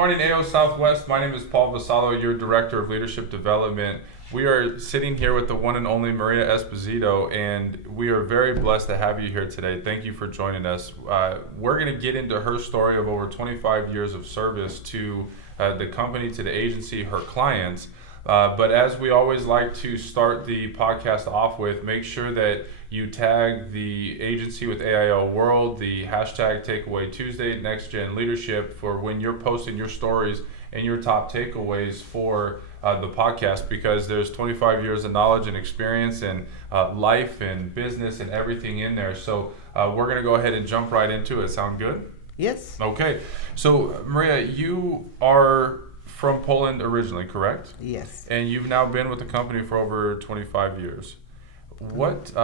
morning, AO Southwest. My name is Paul Vassallo, your Director of Leadership Development. We are sitting here with the one and only Maria Esposito, and we are very blessed to have you here today. Thank you for joining us. We're going to get into her story of over 25 years of service to the company, to the agency, her clients. But as we always like to start the podcast off with, make sure that you tag the agency with AIL World, the hashtag takeawaytuesday, nextgenleadership, for when you're posting your stories and your top takeaways for the podcast, because there's 25 years of knowledge and experience and life and business and everything in there. So we're going to go ahead and jump right into it. Sound good? Yes. Okay. So Maria, you are from Poland originally, correct? Yes. And you've now been with the company for over 25 years. What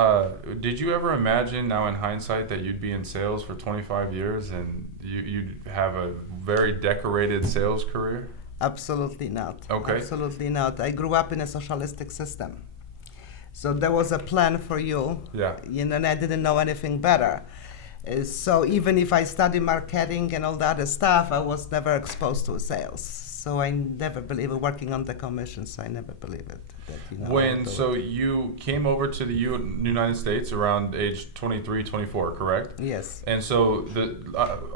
did you ever imagine now in hindsight that you'd be in sales for 25 years and you'd have a very decorated sales career? Absolutely not. Okay. Absolutely not. I grew up in a socialistic system. So there was a plan for you. Yeah. And I didn't know anything better. So even if I studied marketing and all the other stuff, I was never exposed to sales. So I never believe in working on the commissions. I never believe it. So you came over to the United States around age 23, 24, correct? Yes. And so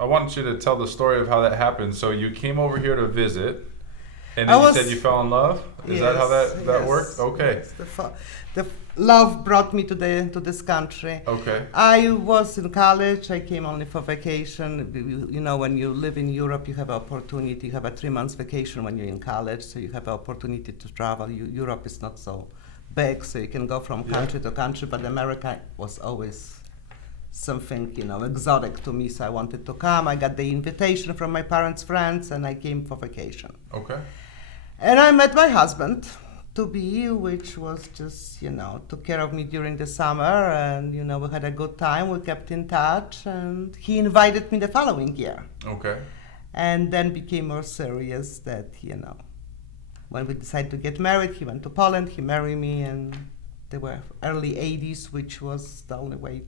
I want you to tell the story of how that happened. So you came over here to visit, and then you said you fell in love? Is that how that worked? Okay. Yes. The love brought me to this country. Okay. I was in college. I came only for vacation. When you live in Europe, you have an opportunity. You have a 3 months vacation when you're in college, so you have an opportunity to travel. Europe is not so big, so you can go from country to country, but America was always something, exotic to me, so I wanted to come. I got the invitation from my parents' friends, and I came for vacation. Okay. And I met my husband, which was just, took care of me during the summer, and, we had a good time. We kept in touch, and he invited me the following year. Okay. And then became more serious that, when we decided to get married, he went to Poland, he married me, and they were early 80s, which was the only way,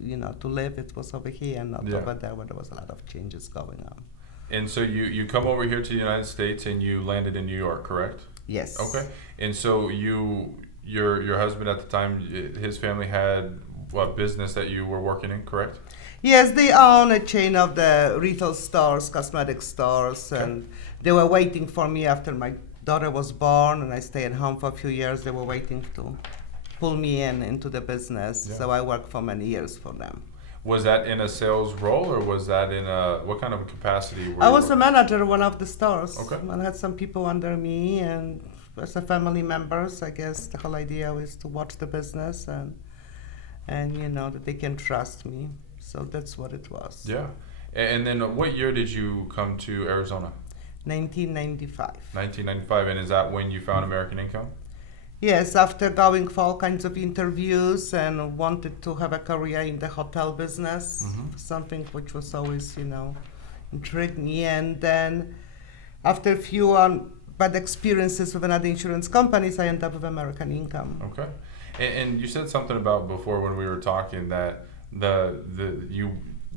to live. It was over here and not over there, where there was a lot of changes going on. And so you come over here to the United States and you landed in New York, correct? Yes. Okay. And so your husband at the time, his family had what business that you were working in, correct? Yes, they own a chain of the retail stores, cosmetic stores, and they were waiting for me after my daughter was born, and I stayed at home for a few years. They were waiting to pull me into the business, so I worked for many years for them. Was that in a sales role, or was that in what kind of capacity were you? I was a manager of one of the stores. Okay. I had some people under me, and as a family members, I guess the whole idea was to watch the business and that they can trust me. So that's what it was. Yeah. And then what year did you come to Arizona? 1995. 1995. And is that when you found American Income? Yes, after going for all kinds of interviews and wanted to have a career in the hotel business, something which was always, intrigued me. And then after a few bad experiences with another insurance companies, I ended up with American Income. Okay. And you said something about before when we were talking that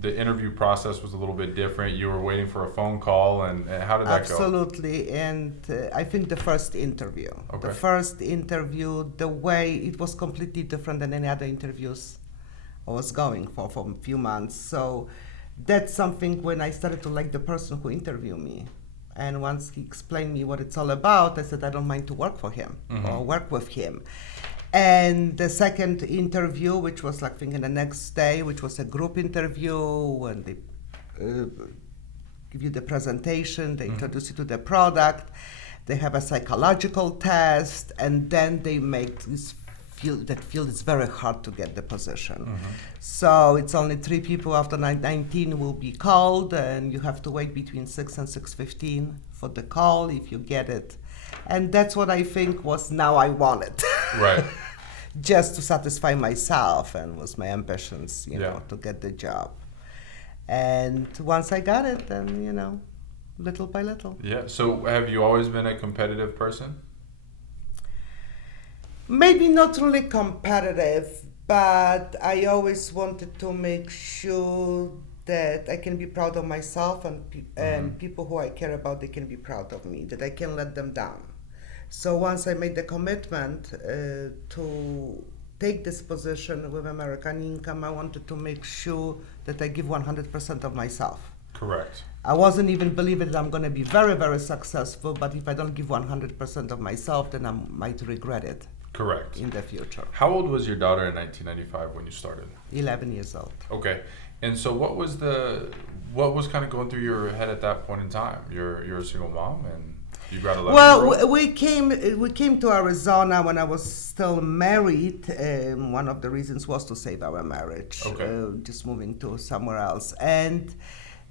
the interview process was a little bit different. You were waiting for a phone call, and how did that go? Absolutely, and I think the first interview. Okay. The first interview, the way it was completely different than any other interviews I was going for a few months. So that's something when I started to like the person who interviewed me. And once he explained me what it's all about, I said I don't mind to work for him or work with him. And the second interview, which was like the next day, which was a group interview, and they give you the presentation, they introduce you to the product, they have a psychological test, and then they make this field is very hard to get the position. So it's only 3 people after 19 will be called, and you have to wait between 6 and 6:15 for the call if you get it. And that's what I think was now I want it. Right. Just to satisfy myself and was my ambitions, to get the job. And once I got it, then, little by little. Yeah. So have you always been a competitive person? Maybe not really competitive, but I always wanted to make sure that I can be proud of myself, and people who I care about, they can be proud of me, that I can let them down. So once I made the commitment to take this position with American Income, I wanted to make sure that I give 100% of myself. Correct. I wasn't even believing that I'm going to be very, very successful, but if I don't give 100% of myself, then I might regret it. Correct. In the future. How old was your daughter in 1995 when you started? 11 years old. Okay. And so what was kind of going through your head at that point in time? You're a single mom and you got 11 Well, we came to Arizona when I was still married. One of the reasons was to save our marriage. Okay. Just moving to somewhere else. And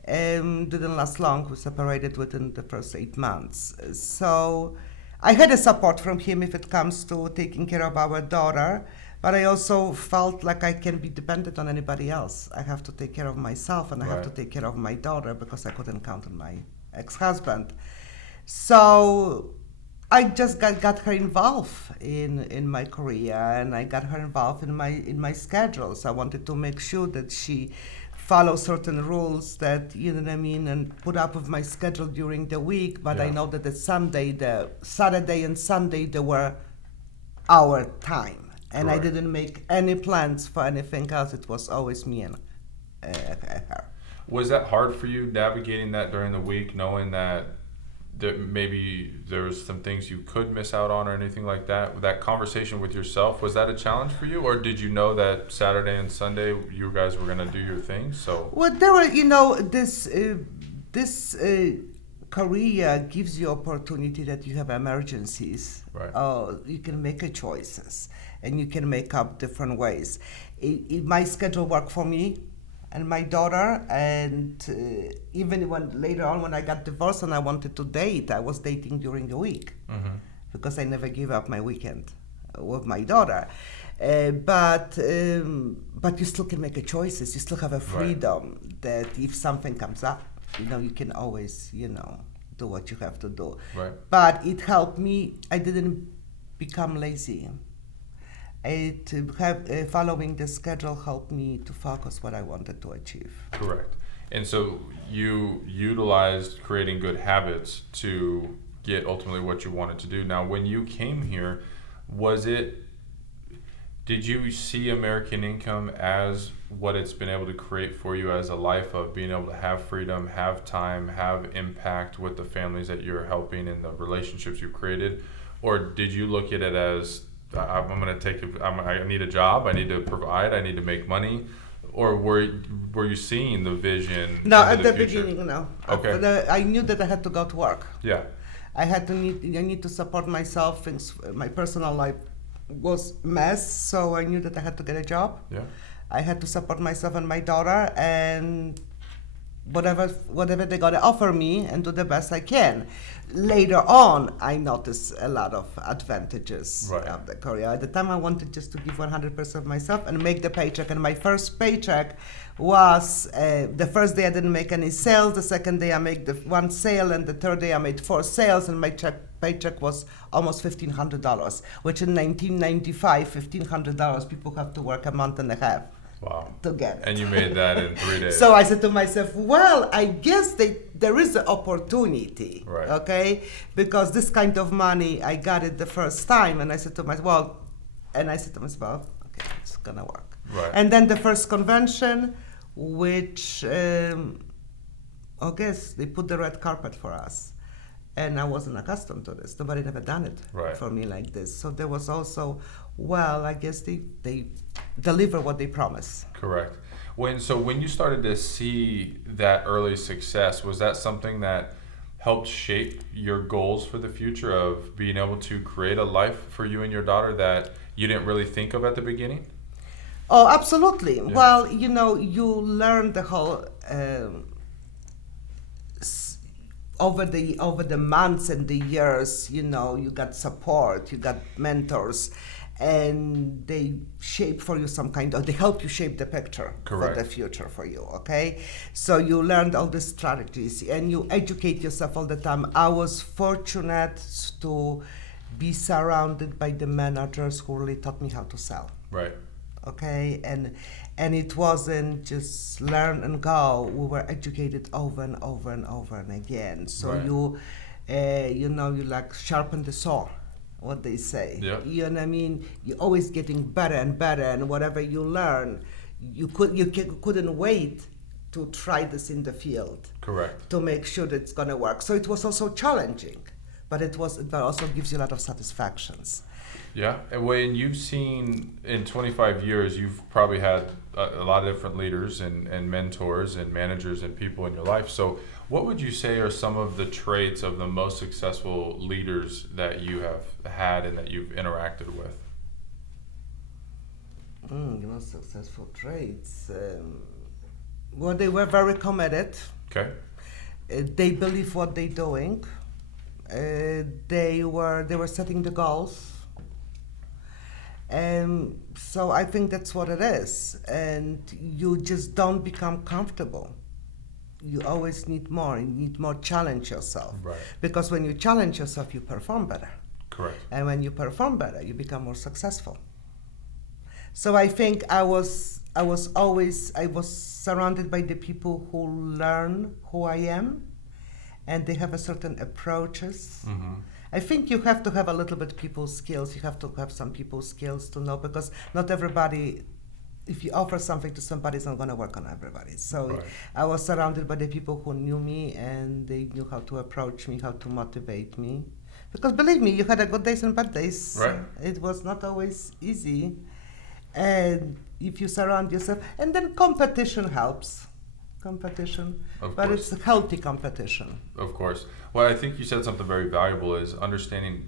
didn't last long. We separated within the first 8 months. So I had a support from him if it comes to taking care of our daughter, but I also felt like I can't be dependent on anybody else. I have to take care of myself, and I have to take care of my daughter because I couldn't count on my ex-husband. So I just got her involved in my career, and I got her involved in my schedules. I wanted to make sure that she follow certain rules that, you know what I mean, and put up with my schedule during the week, but I know that the Saturday and Sunday, they were our time. And Correct. I didn't make any plans for anything else. It was always me and her. Was that hard for you navigating that during the week, knowing that maybe there was some things you could miss out on or anything like that? That conversation with yourself, was that a challenge for you, or did you know that Saturday and Sunday you guys were going to do your thing? So well, there were, this career gives you opportunity that you have emergencies. Right. You can make choices, and you can make up different ways. My schedule worked for me and my daughter, and even when later on when I got divorced and I wanted to date, I was dating during the week because I never give up my weekend with my daughter. But you still can make choices. You still have a freedom that if something comes up, you can always, do what you have to do. Right. But it helped me. I didn't become lazy. Following the schedule helped me to focus what I wanted to achieve. Correct. And so you utilized creating good habits to get ultimately what you wanted to do. Now, when you came here, did you see American Income as what it's been able to create for you as a life of being able to have freedom, have time, have impact with the families that you're helping and the relationships you've created? Or did you look at it as, I need a job, I need to provide, I need to make money? Or were you seeing the vision? No, into at the future? beginning, no. Okay. I knew that I had to go to work. Yeah. I need to support myself. My personal life was mess, so I knew that I had to get a job. Yeah. I had to support myself and my daughter, and whatever they gotta offer me, and do the best I can. Later on, I noticed a lot of advantages of the career. At the time, I wanted just to give 100% of myself and make the paycheck. And my first paycheck was the first day I didn't make any sales. The second day I made the one sale, and the third day I made 4 sales, and my paycheck was almost $1,500, which in 1995, $1,500, people have to work a month and a half. Wow. To get it. And you made that in 3 days. So I said to myself, well, I guess there is an opportunity, Right. okay? Because this kind of money, I got it the first time, and I said to myself, okay, it's gonna work. Right. And then the first convention, which I guess they put the red carpet for us. And I wasn't accustomed to this. Nobody ever done it for me like this. So there was also, I guess they deliver what they promise. Correct. When you started to see that early success, was that something that helped shape your goals for the future of being able to create a life for you and your daughter that you didn't really think of at the beginning? Oh, absolutely. Yeah. Well, you learn the whole over the months and the years, you got support, you got mentors, and they shape for you they help you shape the picture Correct. for the future for you, okay? So you learned all the strategies and you educate yourself all the time. I was fortunate to be surrounded by the managers who really taught me how to sell. Right. Okay, And it wasn't just learn and go. We were educated over and over and over and again. So Right. you like sharpen the saw, what they say. Yeah. You know what I mean? You're always getting better and better, and whatever you learn, you couldn't wait to try this in the field Correct. to make sure that it's gonna work. So it was also challenging, but it also gives you a lot of satisfactions. Yeah, and when you've seen in 25 years, you've probably had a lot of different leaders and mentors and managers and people in your life. So what would you say are some of the traits of the most successful leaders that you have had and that you've interacted with? The most successful traits. Well, they were very committed. Okay. They believe what they're doing. They were setting the goals. So I think that's what it is. And you just don't become comfortable. You always need more. You need more challenge yourself. Right. Because when you challenge yourself, you perform better. Correct. And when you perform better, you become more successful. So I think I was surrounded by the people who learn who I am, and they have a certain approaches. Mm-hmm. I think you have to have a little bit people skills. You have to have some people skills to know, because not everybody, if you offer something to somebody, it's not going to work on everybody. So Right. I was surrounded by the people who knew me, and they knew how to approach me, how to motivate me. Because believe me, you had a good days and bad days. Right. It was not always easy. And if you surround yourself, and then competition helps. Competition, Of but course. it's a healthy competition. Of course. Well, I think you said something very valuable, is understanding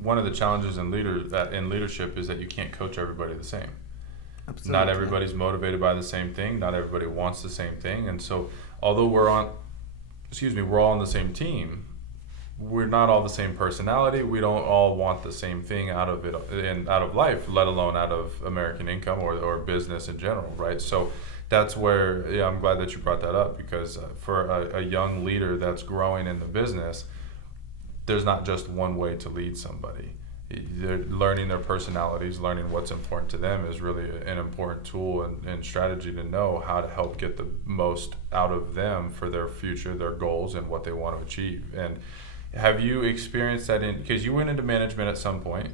one of the challenges in leadership is that you can't coach everybody the same. Absolutely. Not everybody's motivated by the same thing. Not everybody wants the same thing. And so although we're all on the same team, we're not all the same personality. We don't all want the same thing out of it and out of life, let alone out of American income or business in general, right? So that's where, I'm glad that you brought that up, because for a young leader that's growing in the business, there's not just one way to lead somebody. They're learning their personalities, learning what's important to them is really an important tool and strategy to know how to help get the most out of them for their future, their goals, and what they want to achieve. And have you experienced that because you went into management at some point?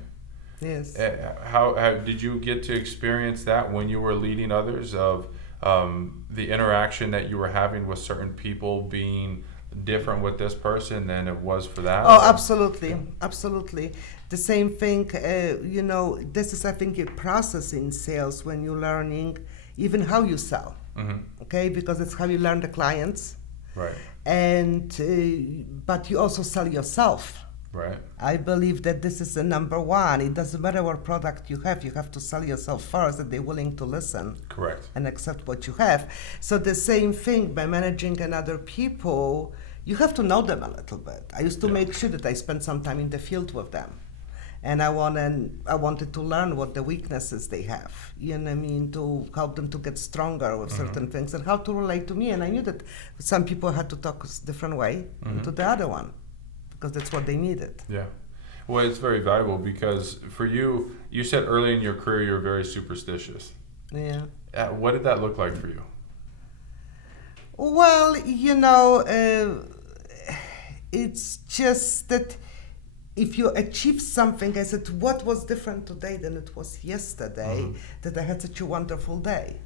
Yes. How did you get to experience that when you were leading others, of the interaction that you were having with certain people being different with this person than it was for that? Oh, absolutely, absolutely. The same thing, this is, I think, a process in sales when you're learning even how you sell, okay? Because it's how you learn the clients. Right. And, but you also sell yourself. Right. I believe that this is the number one. It doesn't matter what product you have to sell yourself first, that they're willing to listen. Correct. And accept what you have. So the same thing by managing other people, you have to know them a little bit. I used to make sure that I spent some time in the field with them. And I wanted to learn what the weaknesses they have, you know what I mean, to help them to get stronger with certain things and how to relate to me. And I knew that some people had to talk a different way to the other one, because that's what they needed. Yeah. Well, it's very valuable, because for you, you said early in your career you're very superstitious. Yeah. What did that look like for you? Well, it's just that if you achieve something, I said, what was different today than it was yesterday, that I had such a wonderful day?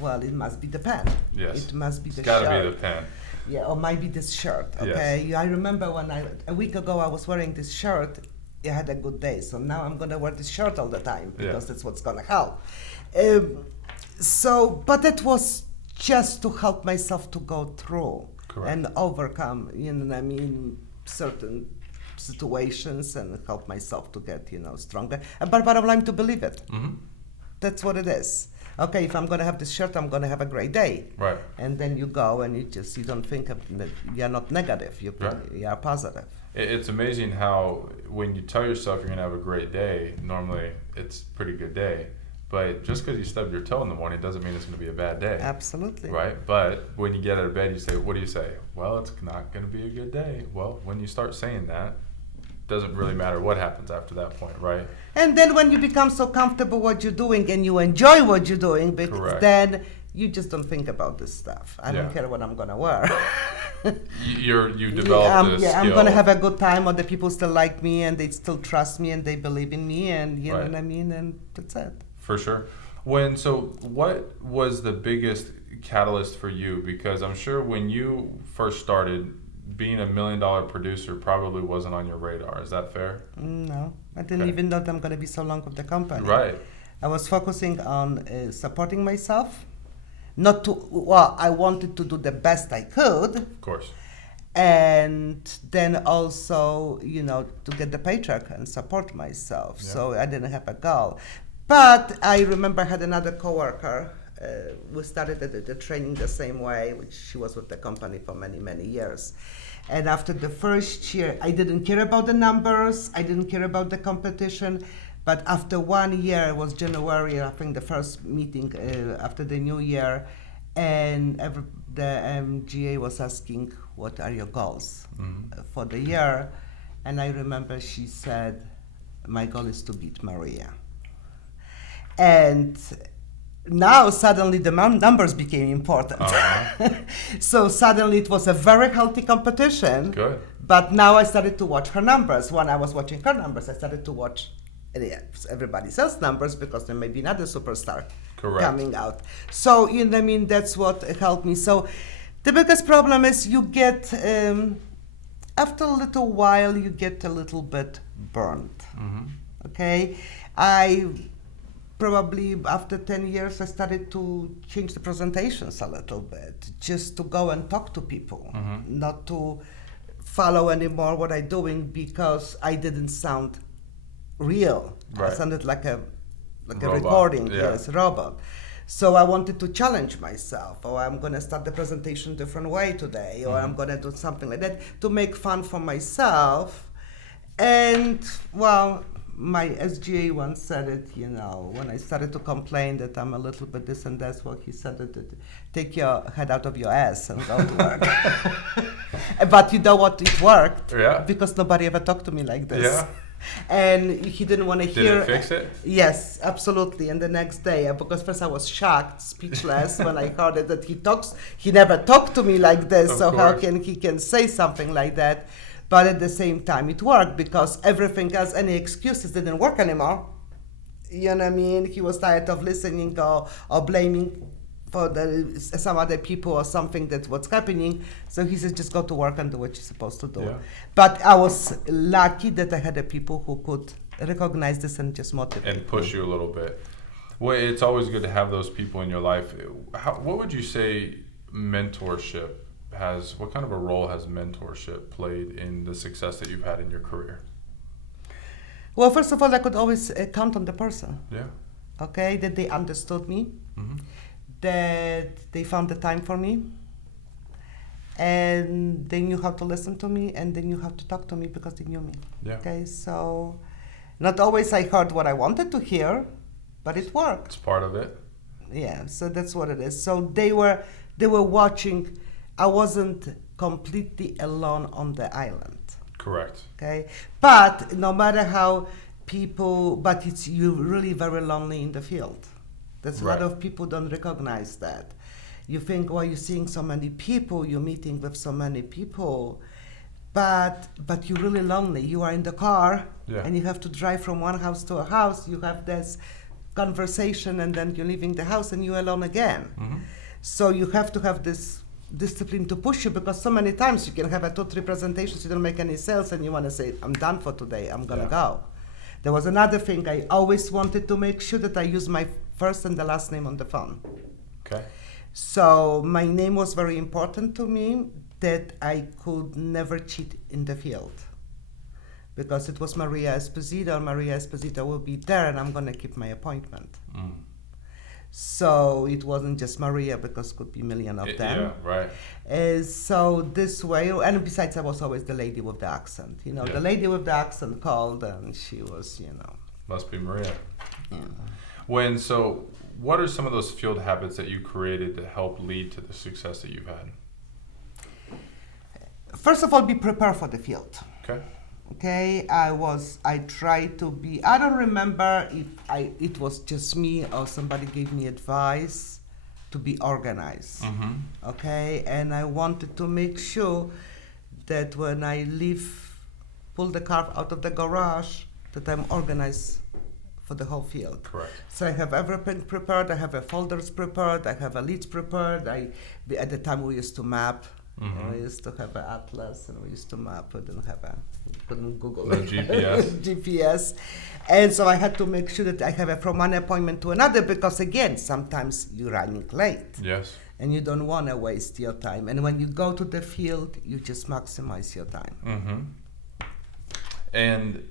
Well, it must be the pen. Yes. It must be the It's got shirt. to be the pen. Yeah, or maybe this shirt, okay? Yes. I remember when a week ago I was wearing this shirt, I had a good day, so now I'm gonna wear this shirt all the time, because that's what's gonna help. But that was just to help myself to go through. Correct. And overcome, certain situations, and help myself to get, stronger. But bottom line, to believe it. That's what it is. Okay, if I'm going to have this shirt, I'm going to have a great day. Right. And then you go and you don't think you're not negative, you are positive. It's amazing how when you tell yourself you're going to have a great day, normally it's a pretty good day. But just because you stubbed your toe in the morning doesn't mean it's going to be a bad day. Absolutely. Right? But when you get out of bed, you say, what do you say? Well, it's not going to be a good day. Well, when you start saying that, doesn't really matter what happens after that point, right? And then when you become so comfortable what you're doing and you enjoy what you're doing, because Correct. then you just don't think about this stuff. I don't Yeah. care what I'm gonna wear. You develop this skill. I'm gonna have a good time, or the people still like me and they still trust me and they believe in me, and you know Right. what I mean, and that's it. For sure. So what was the biggest catalyst for you? Because I'm sure when you first started, being $1 million producer probably wasn't on your radar. Is that fair? No, I didn't Okay. even know that I'm gonna be so long with the company. Right. I was focusing on supporting myself. Not to, well, I wanted to do the best I could, Of course. and then also, you know, to get the paycheck and support myself. Yeah. So I didn't have a goal. But I remember I had another coworker. We started the training the same way, which she was with the company for many, many years. And after the first year, I didn't care about the numbers. I didn't care about the competition. But after 1 year, it was January, I think the first meeting after the new year, and the MGA was asking, what are your goals for the year? And I remember she said, my goal is to beat Maria. And now suddenly the numbers became important. So suddenly it was a very healthy competition. Good. But now I started to watch her numbers. When I was watching her numbers, I started to watch everybody else's numbers, because there may be another superstar Correct. coming out. So, you know what I mean, that's what helped me. So the biggest problem is you get, after a little while, you get a little bit burned. Okay? I probably, after 10 years, I started to change the presentations a little bit, just to go and talk to people, not to follow anymore what I'm doing, because I didn't sound real. Right. I sounded like a Robot. recording, Yeah. yes, robot. So I wanted to challenge myself, or I'm gonna start the presentation different way today, or I'm gonna do something like that to make fun for myself. And well, my SGA once said it, you know, when I started to complain that I'm a little bit this and that's what he said, that take your head out of your ass and go to work. But you know what, it worked, Yeah. because nobody ever talked to me like this. Yeah. And he didn't want to hear. Did it fix it? Yes, absolutely. And the next day, because first I was shocked, speechless, when I heard it, that he never talked to me like this. Of So how course. can he say something like that? But at the same time, it worked, because everything else, any excuses didn't work anymore. You know what I mean? He was tired of listening or blaming for some other people or something that what's happening. So he said, just go to work and do what you're supposed to do. Yeah. But I was lucky that I had the people who could recognize this and just motivate And push you a little bit. Well, it's always good to have those people in your life. What would you say mentorship has, what kind of a role has mentorship played in the success that you've had in your career? Well, first of all, I could always count on the person, Yeah. okay, that they understood me, that they found the time for me, and they knew how to listen to me, and they knew how to talk to me because they knew me. Yeah. Okay, so not always I heard what I wanted to hear, but it worked. It's part of it. Yeah, so that's what it is. So they were watching. I wasn't completely alone on the island. Correct. Okay, but no matter how people, but it's you really very lonely in the field. There's a lot Right. of people don't recognize that. You think, well, you're seeing so many people, you're meeting with so many people, but you're really lonely. You are in the car, Yeah. and you have to drive from one house to a house. You have this conversation, and then you're leaving the house, and you're alone again. So you have to have this discipline to push you, because so many times you can have a 2-3 presentations, you don't make any sales, and you want to say, I'm done for today, I'm gonna Yeah. go. There was another thing, I always wanted to make sure that I use my first and the last name on the phone. Okay. So my name was very important to me, that I could never cheat in the field. Because it was Maria Esposito, Maria Esposito will be there, and I'm gonna keep my appointment. So it wasn't just Maria, because could be a million of them. Yeah, right. So this way, and besides, I was always the lady with the accent. You know, Yeah. the lady with the accent called, and she was, you know. Must be Maria. Yeah. So what are some of those field habits that you created to help lead to the success that you've had? First of all, be prepared for the field. Okay. Okay, I tried to be, I don't remember if it was just me or somebody gave me advice to be organized. Okay, and I wanted to make sure that when I pull the car out of the garage, that I'm organized for the whole field. Correct. So I have everything prepared, I have folders prepared, I have leads prepared. At the time we used to map. We used to have an atlas and we used to map. We couldn't Google No it. GPS. GPS. And so I had to make sure that I have from one appointment to another because again, sometimes you're running late. Yes. And you don't want to waste your time. And when you go to the field, you just maximize your time. And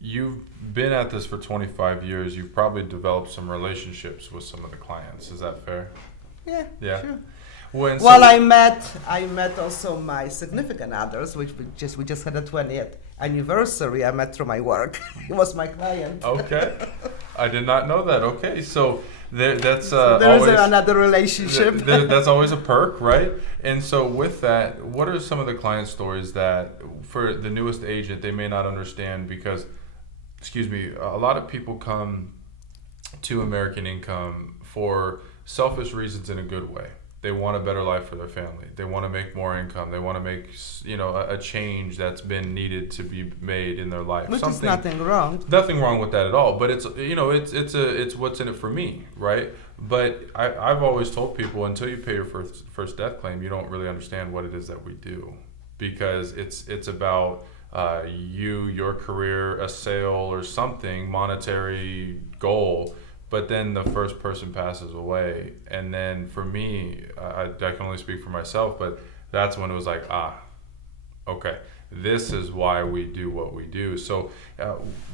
you've been at this for 25 years. You've probably developed some relationships with some of the clients. Is that fair? Yeah, Yeah. sure. So, Well, I met also my significant others, which we just had a 20th anniversary. I met through my work. He was my client. Okay, I did not know that. Okay, so that's So there always is another relationship. that's always a perk, right? And so with that, what are some of the client stories that for the newest agent they may not understand because, excuse me, a lot of people come to American Income for selfish reasons in a good way. They want a better life for their family. They want to make more income. They want to make, a change that's been needed to be made in their life. Which is nothing wrong. Nothing wrong with that at all. But it's what's in it for me, right? But I've always told people until you pay your first death claim, you don't really understand what it is that we do, because it's about your career, a sale or something, monetary goal. But then the first person passes away, and then for me, I can only speak for myself, but that's when it was like, okay, this is why we do what we do. So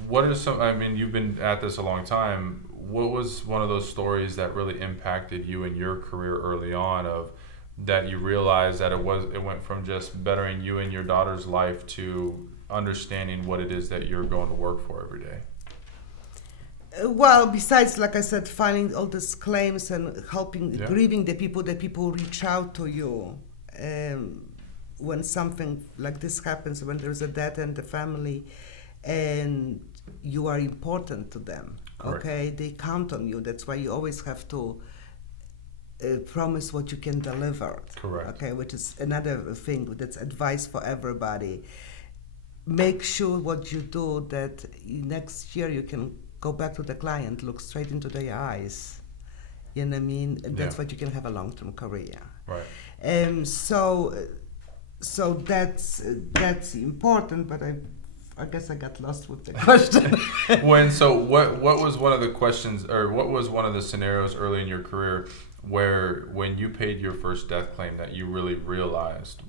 what are some, you've been at this a long time. What was one of those stories that really impacted you in your career early on of that you realized that it went from just bettering you and your daughter's life to understanding what it is that you're going to work for every day? Well, besides, like I said, filing all these claims and helping, grieving the people reach out to you when something like this happens, when there's a death in the family, and you are important to them. Correct. Okay, they count on you. That's why you always have to promise what you can deliver. Correct. Okay, which is another thing that's advice for everybody. Make sure what you do that next year you can go back to the client, look straight into their eyes. You know what I mean? That's what you can have a long-term career. Right. So that's important. But I guess I got lost with the question. What was one of the questions, or what was one of the scenarios early in your career where when you paid your first death claim that you really realized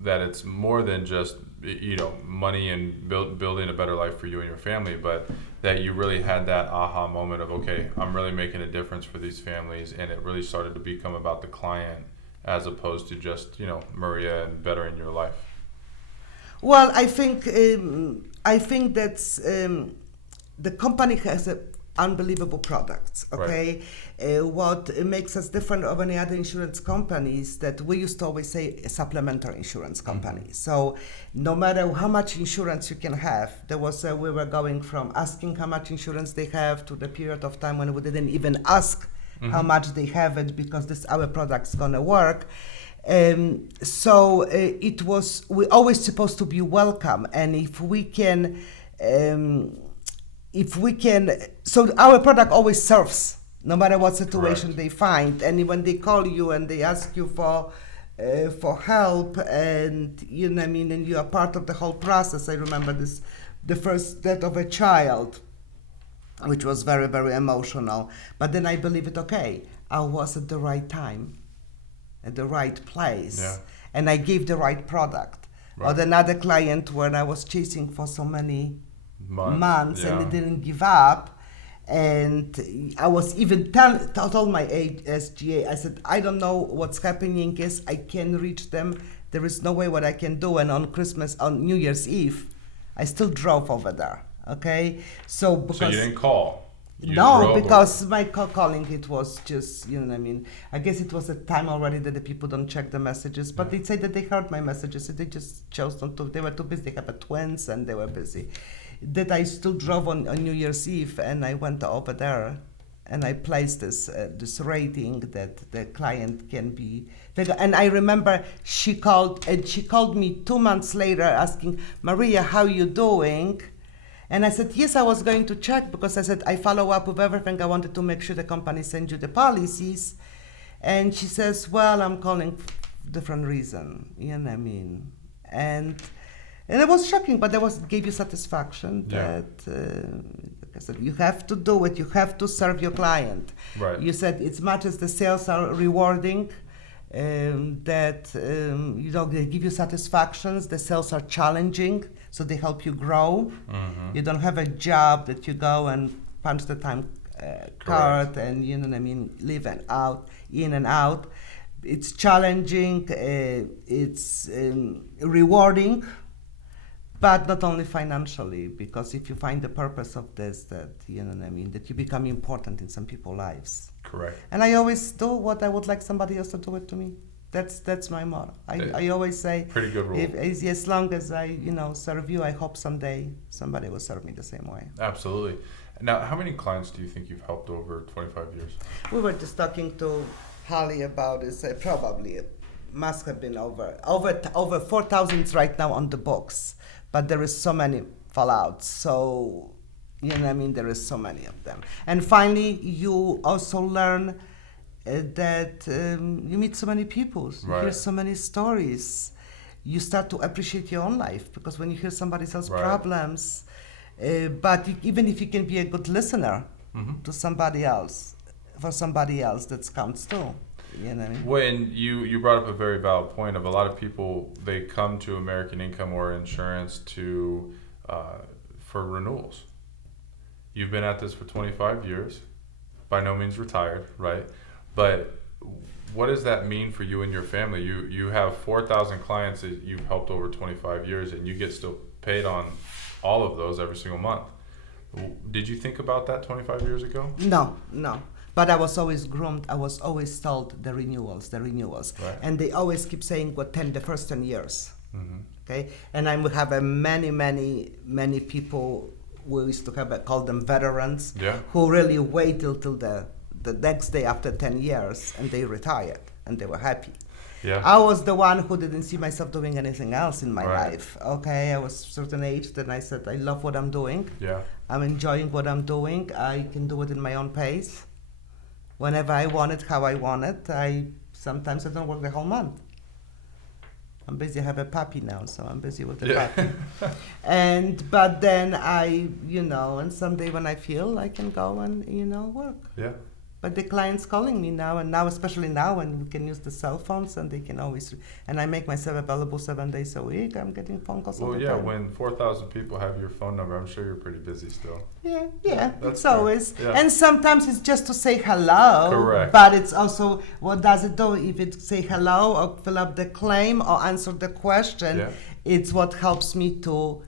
that it's more than just money and building a better life for you and your family, but that you really had that aha moment of, okay, I'm really making a difference for these families, and it really started to become about the client as opposed to just Maria and bettering your life? Well, I think that's the company has unbelievable products. Okay, what makes us different of any other insurance companies that we used to always say a supplementary insurance company. So no matter how much insurance you can have, we were going from asking how much insurance they have to the period of time when we didn't even ask how much they have it, because our product's gonna work. So we're always supposed to be welcome, and if we can, so our product always serves, no matter what situation Correct. they find. And when they call you and they ask you for help, and and you are part of the whole process. I remember the first death of a child, which was very, very emotional. But then I believe I was at the right time, at the right place, and I gave the right product. Right. Or another client when I was chasing for so many months and they didn't give up, and I was even told my SGA, I said, I don't know what's happening, is I can reach them, there is no way what I can do. And on New Year's Eve, I still drove over there. Okay, so you didn't call? you No, drove, or- because my calling, it was just, you know what I mean. I guess it was a time already that the people don't check the messages, but Yeah. they say that they heard my messages. They just chose not to. They were too busy. They have twins, and they were busy. That I still drove on New Year's Eve, and I went over there, and I placed this rating that the client can be. And I remember she called me 2 months later asking, Maria, how you doing? And I said, yes, I was going to check, because I said, I follow up with everything. I wanted to make sure the company sends you the policies. And she says, well, I'm calling for different reason, you know what I mean? And it was shocking, but it gave you satisfaction Yeah. that, like I said, you have to do it. You have to serve your client. Right. You said, as much as the sales are rewarding, they give you satisfactions. The sales are challenging, so they help you grow. Mhm. You don't have a job that you go and punch the time card and, you know what I mean, live and out, in and out. It's challenging. It's rewarding, but not only financially, because if you find the purpose of this, that, you know what I mean, that you become important in some people's lives. Correct. And I always do what I would like somebody else to do it to me. That's my motto. I always say, Pretty good rule. as long as I serve you, I hope someday somebody will serve me the same way. Absolutely. Now, how many clients do you think you've helped over 25 years? We were just talking to Holly about this. Probably it must have been over 4,000 right now on the books, but there is so many fallouts. So, you know what I mean, there is so many of them. And finally, you also learn that you meet so many people, you hear Right. so many stories. You start to appreciate your own life, because when you hear somebody else's Right. problems, but even if you can be a good listener Mhm. to somebody else, for somebody else, that counts too. You know what I mean? When you brought up a very valid point of a lot of people, they come to American Income or insurance to for renewals. You've been at this for 25 years, by no means retired, right? But what does that mean for you and your family? You have 4,000 clients that you've helped over 25 years, and you get still paid on all of those every single month. Did you think about that 25 years ago? No. But I was always groomed. I was always told the renewals. Right. And they always keep saying the first 10 years. Mm-hmm. Okay? And I would have many people, we used to call them veterans, Yeah. who really wait till the next day after 10 years, and they retired, and they were happy. Yeah. I was the one who didn't see myself doing anything else in my Right. life. Okay, I was a certain age, then I said, I love what I'm doing. Yeah. I'm enjoying what I'm doing. I can do it in my own pace. Whenever I want it, how I want it. Sometimes I don't work the whole month. I'm busy. I have a puppy now, so I'm busy with the Yeah. puppy. But then and someday when I feel, I can go and, work. Yeah. But the clients calling me now, and now, especially now, when we can use the cell phones, and they can always, and I make myself available 7 days a week. I'm getting phone calls all Well, the yeah, time. when 4,000 people have your phone number, I'm sure you're pretty busy still. Yeah, That's it's fair. always, Yeah. and sometimes it's just to say hello. Correct. But it's also, what does it do? If it say hello or fill up the claim or answer the question, Yeah. it's what helps me to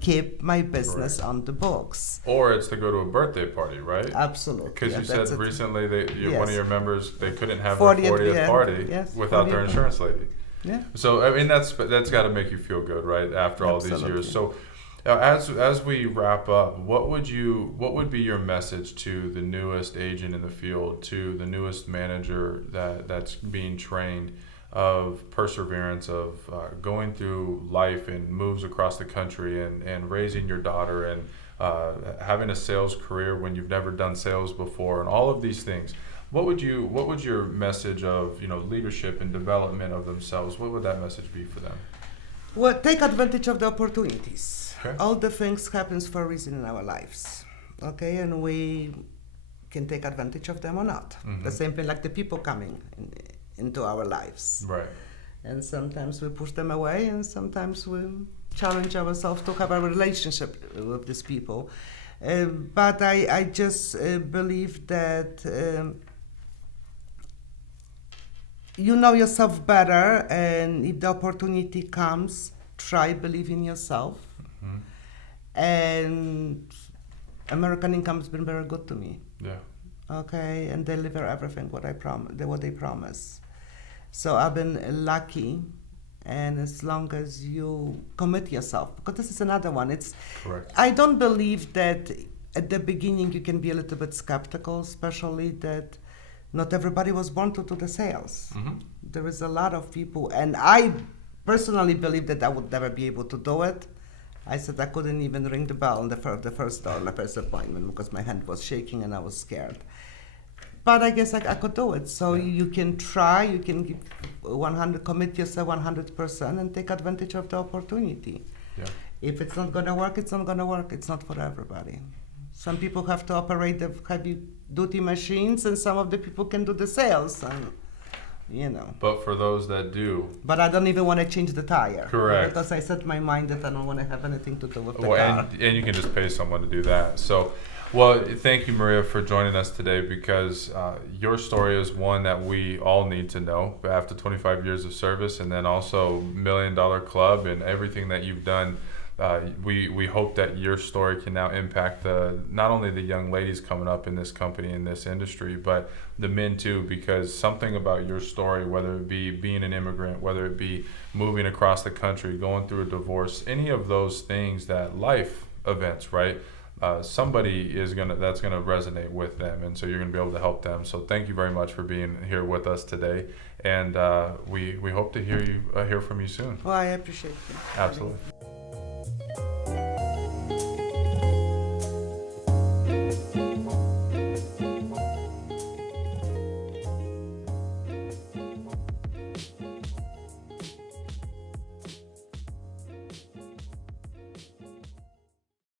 keep my business Correct. on the books. Or it's to go to a birthday party, right? Absolutely. Because yeah, you that's said it. recently one Yes. of your members, they couldn't have 40th, their 40th yeah. party Yes, without their 40th. insurance lady. Yeah. So I mean that's got to make you feel good, right? After all these Absolutely. years. So as we wrap up, what would be your message to the newest agent in the field, to the newest manager that's being trained, of perseverance, of going through life and moves across the country and raising your daughter and having a sales career when you've never done sales before, and all of these things? What would your message of leadership and development of themselves? What would that message be for them? Well, take advantage of the opportunities. Okay. All the things happens for a reason in our lives. Okay, and we can take advantage of them or not. Mhm. The same thing like the people coming into our lives. Right. And sometimes we push them away, and sometimes we challenge ourselves to have a relationship with these people. But I just believe that you know yourself better, and if the opportunity comes, try believe in yourself. Mhm. And American income has been very good to me. Yeah. Okay, and deliver everything what they promise. So I've been lucky, and as long as you commit yourself, because this is another one. It's Correct. I don't believe that at the beginning you can be a little bit skeptical, especially that not everybody was born to do the sales. Mm-hmm. There is a lot of people, and I personally believe that I would never be able to do it. I said I couldn't even ring the bell on the first door, the first appointment, because my hand was shaking and I was scared. But I guess I could do it. So Yeah. you can try, you can give 100, commit yourself 100% and take advantage of the opportunity. Yeah. If it's not gonna work, it's not gonna work. It's not for everybody. Some people have to operate the heavy duty machines, and some of the people can do the sales, and you know. But for those that do, But I don't even want to change the tire. Correct. Because I set my mind that I don't want to have anything to do with the well, car. and you can just pay someone to do that. So, well, thank you, Maria, for joining us today, because your story is one that we all need to know after 25 years of service, and then also $1 Million Club and everything that you've done. We hope that your story can now impact not only the young ladies coming up in this company, in this industry, but the men too, because something about your story, whether it be being an immigrant, whether it be moving across the country, going through a divorce, any of those things, that life events, right? Somebody that's gonna resonate with them, and so you're gonna be able to help them. So thank you very much for being here with us today, and we hope to hear from you soon. Well, I appreciate it. Absolutely.